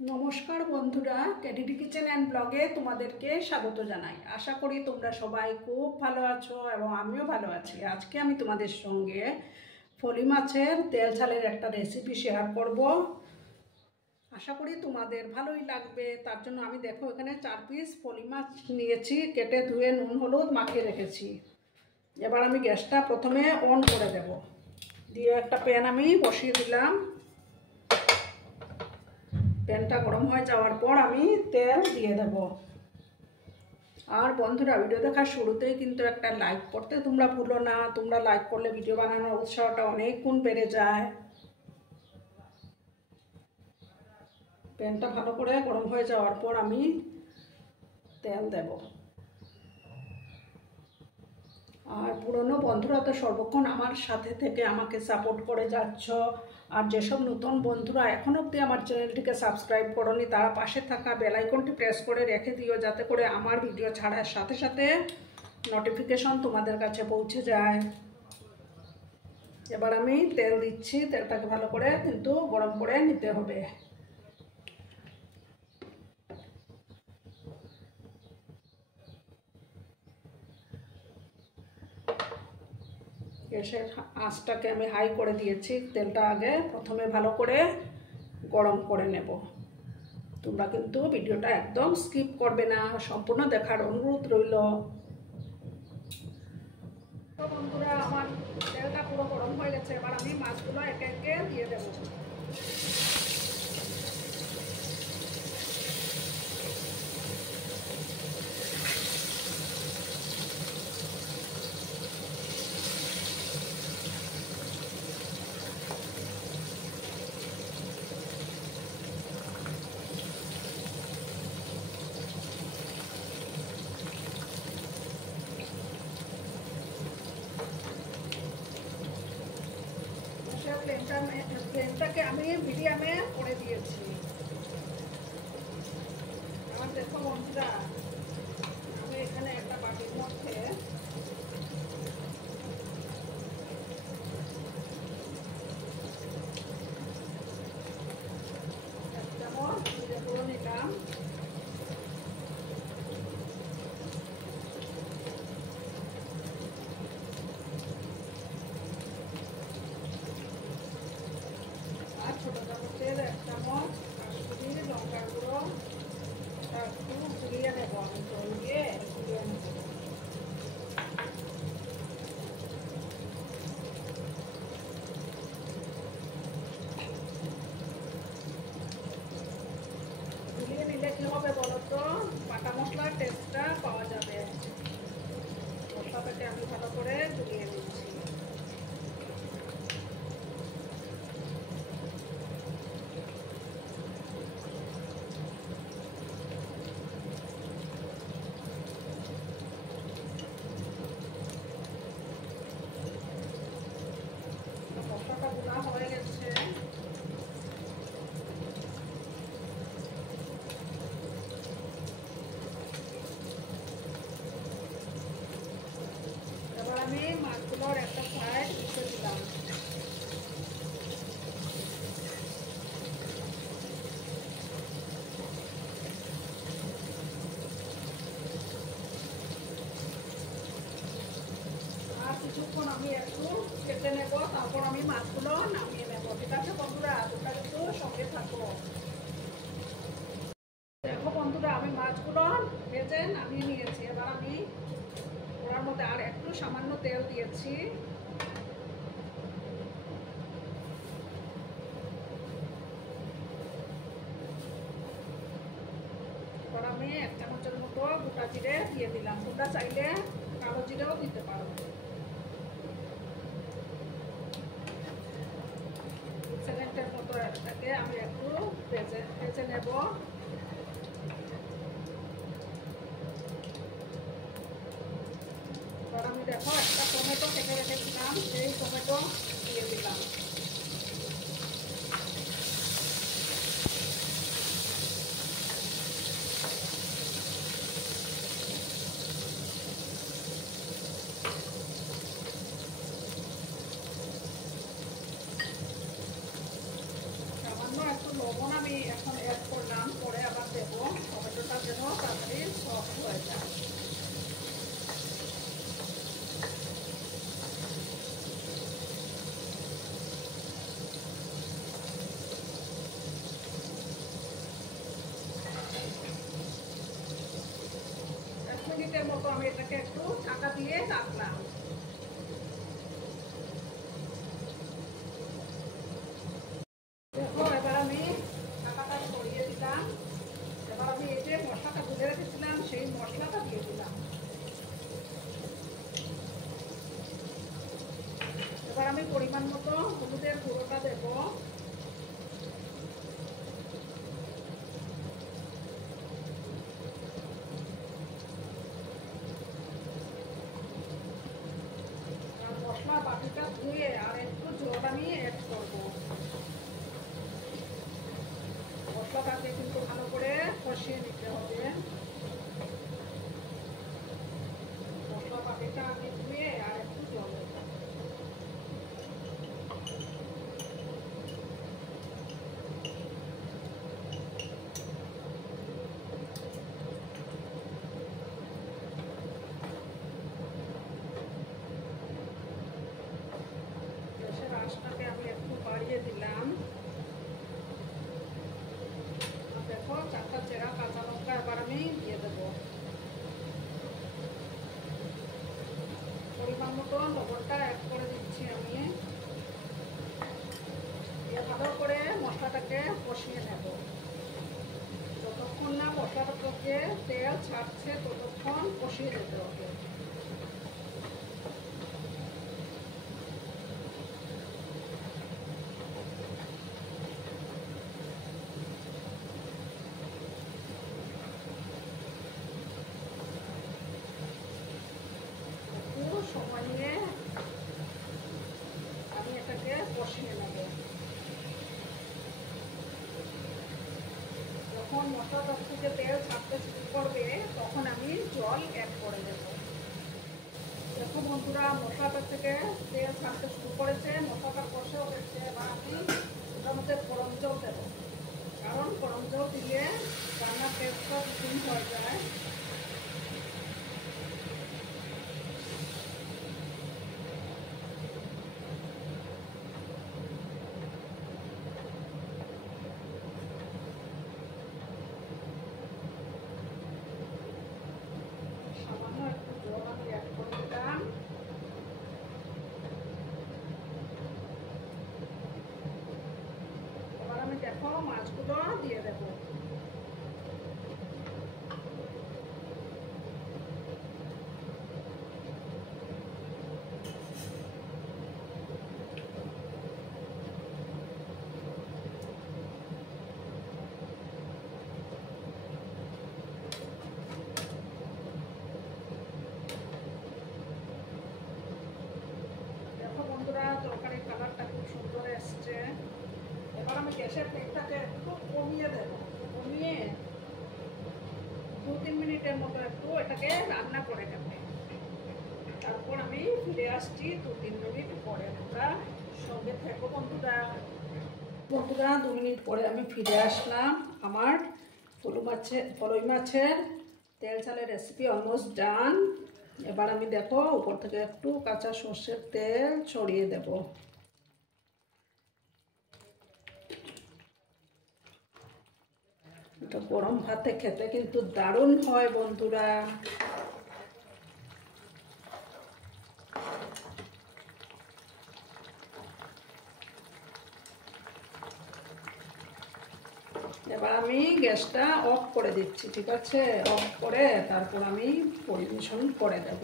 নমস্কার বন্ধুরা, ক্যাডিডি kitchen and ব্লগে তোমাদেরকে স্বাগত জানাই। আশা করি তোমরা সবাই খুব ভালো আছো এবং আমিও ভালো আছি। আজকে আমি তোমাদের সঙ্গে ফলি মাছের তেল ঝালের একটা রেসিপি শেয়ার করব। আশা করি তোমাদের ভালোই লাগবে। তার জন্য আমি দেখো এখানে 4 পিস ফলি মাছ নিয়েছি, কেটে ধুয়ে নুন হলুদ মাখিয়ে রেখেছি। এবার আমি গ্যাসটা প্রথমে অন করে দেব, দিয়ে একটা প্যান আমি বসিয়ে দিলাম। প্যানটা গরম হয়ে যাওয়ার পর আমি তেল দিয়ে দেব। আর বন্ধুরা, ভিডিও দেখার শুরুতেই কিন্তু একটা লাইক করতে তোমরা ভুলো না। তোমরা লাইক করলে ভিডিও বানানোর উৎসাহটা অনেক গুণ বেড়ে যায়। প্যানটা ভালো করে গরম হয়ে যাওয়ার পর আমি তেল দেব। আর পুরনো বন্ধুরা তো সর্বক্ষণ আমার সাথে থেকে আমাকে সাপোর্ট করে যাচ্ছ। আর যেসব নতুন বন্ধুরা এখন অবধি আমার চ্যানেলটিকে সাবস্ক্রাইব করোনি, তারা পাশে থাকা বেল আইকনটি প্রেস করে রেখে দিও, যাতে করে আমার ভিডিও ছাড়ার সাথে সাথে নোটিফিকেশন তোমাদের কাছে পৌঁছে যায়। এবার আমি তেল দিচ্ছি। তেলটাকে ভালো করে কিন্তু গরম করে নিতে হবে। গ্যাসের আঁচটাকে আমি হাই করে দিয়েছি। তেলটা আগে প্রথমে ভালো করে গরম করে নেব। তোমরা কিন্তু ভিডিওটা একদম স্কিপ করবে না, সম্পূর্ণ দেখার অনুরোধ রইল। তো বন্ধুরা, আমার তেলটা পুরো গরম হয়ে গেছে। এবার আমি মাছগুলো একে একে দিয়ে দেব। ফ্লেমটাকে আমি মিডিয়ামে করে দিয়েছি। আমার দেখো বন্ধুরা, আমি এখানে একটা বাটির মধ্যে এক চামচ জিরে গুঁড়ো নিলাম। আর ছোট চামচের এক চামচ কাশ্মীরি লঙ্কার গুঁড়ো, একটু গুলিয়ে নেব। আমি জল দিয়ে গুলিয়ে নেব। গুলিয়ে নিলে কি হবে বলো তো, বাটা মশলার টেস্টটা পাওয়া যাবে। মশলাটাকে আমি ভালো করে গুলিয়ে নিচ্ছি। মশলাটা গুঁড়া হয়ে গেছে। এবার আমি মাছগুলোর একটা সাইড উঠে দিলাম। আর কিছুক্ষণ আমি একটু কেটে নেব, তারপর আমি মাছগুলো নামিয়ে নেব। ঠিক আছে বন্ধুরা, তোমরা কিন্তু সঙ্গে থাকো। দেখো বন্ধুরা, আমি মাছগুলো ভেজে নামিয়ে নিয়েছি। এবার আমি ওর মধ্যে আর একটু সামান্য তেল দিয়েছি। এবার আমি 1 চামচের মতো গোটা জিরে দিয়ে দিলাম। তোমরা চাইলে কালো জিরেও দিতে পারো। 2 সেকেন্ডের মতো এটাকে আমি একটু ভেজে নেব। এবার আমি দেখো একটা টমেটো কেটে রেখেছিলাম, সেই টমেটো দিয়ে দিলাম। সামান্য একটু লবণ আমি এখন অ্যাড করলাম। যেন তাড়াতাড়ি সফট হয়ে যায়। মিনিটের মতো আমি এটাকে একটু ঢাকা দিয়ে রাখলাম। দেখো এবার আমি ঢাকাটা সরিয়ে দিলাম। এবার আমি এই যে মশলাটা গুলে রেখেছিলাম সেই মশলাটা দিয়ে দিলাম। এবার আমি পরিমাণ মতো হলুদের গুঁড়োটা দেবো। মশলা বাটিটা ধুয়ে আর একটু জল আমি অ্যাড করবো। মশলাটাকে কিন্তু ভালো করে কষিয়ে নিতে হবে। মশলা বাটিটা আমি ধুয়ে আর একটু জল দেবো। গ্যাসের আঁচটাকে আমি একটু বাড়িয়ে দিলাম। দেখো 4টা চেরা কাঁচা লঙ্কা এবার আমি দিয়ে দেবো। পরিমাণ মতো লবণটা অ্যাড করে দিচ্ছি আমি। ভালো করে মশলাটাকে কষিয়ে নেব। যতক্ষণ না মশলাটা থেকে তেল ছাড়ছে ততক্ষণ কষিয়ে যেতে হবে। সময় নিয়ে আমি এটাকে কষিয়ে নেব। যখন মশলাটা থেকে তেল ছাড়তে শুরু করবে তখন আমি জল অ্যাড করে দেব। দেখো বন্ধুরা মশলাটা থেকে তেল ছাড়তে শুরু করেছে, মশলাটা কষে উঠেছে। এবার আমি ওটার মধ্যে গরম জল দেবো, কারণ গরম জল দিলে রান্নার টেস্টটা দ্বিগুণ হয়ে যায়। দেখো মাছগুলো দিয়ে দেবো। দেখো বন্ধুরা তরকারির কালারটা খুব সুন্দর এসছে। এবার আমি গ্যাসের ফ্লেমটাকে একটু কমিয়ে দেবো। কমিয়ে 2-3 মিনিটের মতো একটু এটাকে রান্না করে নেব। তারপর আমি ফিরে আসছি 2-3 মিনিট পরে। তোমরা সঙ্গে থেকো বন্ধুরা। 2 মিনিট পরে আমি ফিরে আসলাম। আমার ফলুই মাছের তেল ঝালের রেসিপি অলমোস্ট ডান। এবার আমি দেখো উপর থেকে একটু কাঁচা সর্ষের তেল ছড়িয়ে দেব। এটা গরম ভাতে খেতে কিন্তু দারুণ হয় বন্ধুরা। এবার আমি গ্যাসটা অফ করে দিচ্ছি, ঠিক আছে? অফ করে তারপর আমি পরিবেশন করে দেব।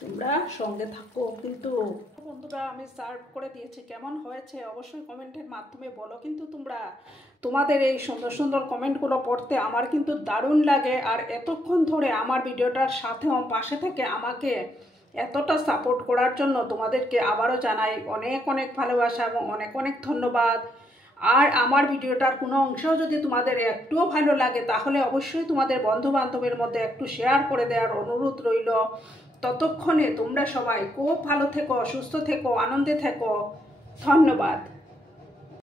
তোমরা সঙ্গে থাকো কিন্তু। বন্ধুরা আমি সার্ভ করে দিয়েছি, কেমন হয়েছে অবশ্যই কমেন্টের মাধ্যমে বলো। কিন্তু তোমাদের এই সুন্দর সুন্দর কমেন্টগুলো পড়তে আমার কিন্তু দারুণ লাগে। আর এতক্ষণ ধরে আমার ভিডিওটার সাথে পাশে থেকে আমাকে এতটা সাপোর্ট করার জন্য তোমাদেরকে আবারও জানাই অনেক অনেক ভালোবাসা এবং অনেক অনেক ধন্যবাদ। আর আমার ভিডিওটার কোনো অংশও যদি তোমাদের একটুও ভালো লাগে তাহলে অবশ্যই তোমাদের বন্ধু বান্ধবের মধ্যে একটু শেয়ার করে দেওয়ার অনুরোধ রইল। ততক্ষণে তোমরা সবাই খুব ভালো থেকো, সুস্থ থেকো, আনন্দে থেকো। ধন্যবাদ।